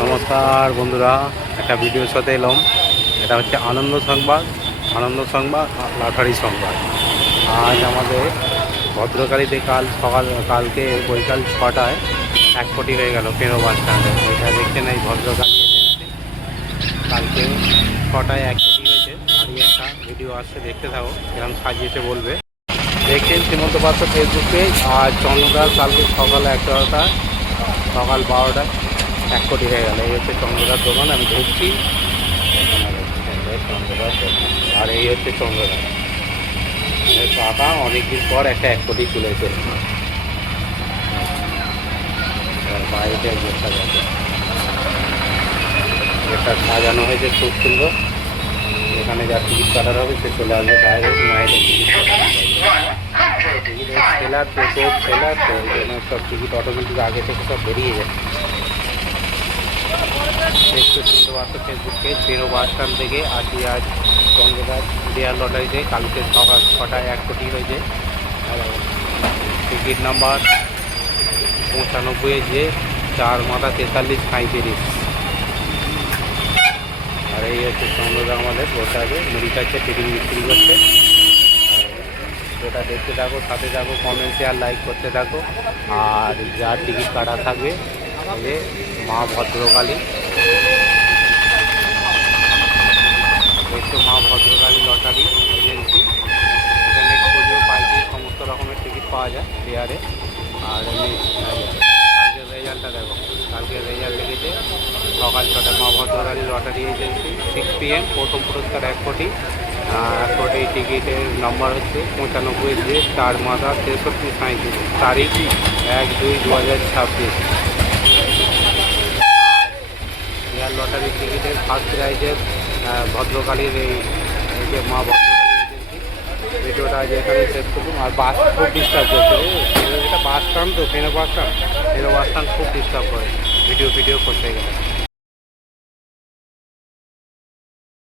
নমস্কার বন্ধুরা, একটা ভিডিওর সাথে এলাম। এটা হচ্ছে আনন্দ সংবাদ, লটারি সংবাদ। আজ আমাদের ভদ্রকালীতে কালকে বৈকাল 6টায় 1 কোটি হয়ে গেল ফেরো বাস স্ট্যান্ডে। এটা দেখছেন এই ভদ্রকালী এজেন্সি। কালকে 6টায় 1 কোটি হয়েছে। আরই একটা ভিডিও আসছে, দেখতে থাকো, এরকম সাজিয়েছে বলবে। দেখছেন শ্রীমন্ত পাত্র ফেসবুক পেজ। আর চন্দ্রদার কালকে সকাল 11টায়, সকাল 12টায় 1 কোটি হয়ে গেল। এই হচ্ছে চন্দ্রদার দোকান, আমি ঢুকছি। চন্দ্রদার দোকান, আর এই হচ্ছে চন্দ্রদা টাকা অনেকদিন পর একটা 1 কোটি তুলেছে। বাইরে গেটটা যাবে, গেটটা সাজানো হয়েছে খুব সুন্দর। এখানে যা টিকিট কাটার হবে সে চলে আসবে ডাইরেক্ট মায়ের টিকিট সেলার সেলার, তো ওই জন্য সব টিকিট অটোমেটিক আগে থেকে সব বেরিয়ে যায়। দেখতে শুনতে পারতো ফেসবুক পেজ। ফেরো বাস স্ট্যান্ড থেকে আসি আজ চন্দ্রদার ডিয়ার লটারিতে। কালকে সকাল 6টায় 1 কোটি হয়েছে। টিকিট নাম্বার 95 যে 4 মাথা 4335। আর এই হচ্ছে চন্দ্রদা আমাদের বসে আছে, মুড়ি খাচ্ছে, টিফিন বিক্রি করছে। ওটা দেখতে থাকো, সাথে থাকো, কমেন্ট শেয়ার লাইক করতে থাকো। আর যার টিকিট কাটা থাকবে যে মা ভদ্রকালী, মা ভদ্রকালী লটারি এজেন্সি। এখানে খুচরো পাইকারি সমস্ত রকমের টিকিট পাওয়া যায় শেয়ারে। আর এমনি কালকের রেজাল্টটা দেখো, কালকের রেজাল্ট লিখেছে সকাল 6টায় মা ভদ্রকালী লটারি এজেন্সি 6 PM। প্রথম পুরস্কার 1 কোটি। 1 কোটি টিকিটের নাম্বার হচ্ছে 95 যে 4 মাথা 4335। তারিখ 1/2/2026। এয়ার লটারি টিকিটের ফার্স্ট প্রাইজের ভদ্রকালীর এই যে মা ভদ্রকালী এজেন্সি। ভিডিওটা আজ এখানে শেষ করলাম। আর বাস খুব ডিস্টার্ব করছে, এটা বাস স্ট্যান্ড তো, ফেরো বাস স্ট্যান্ড খুব ডিস্টার্ব করে ভিডিও করতে গেলে।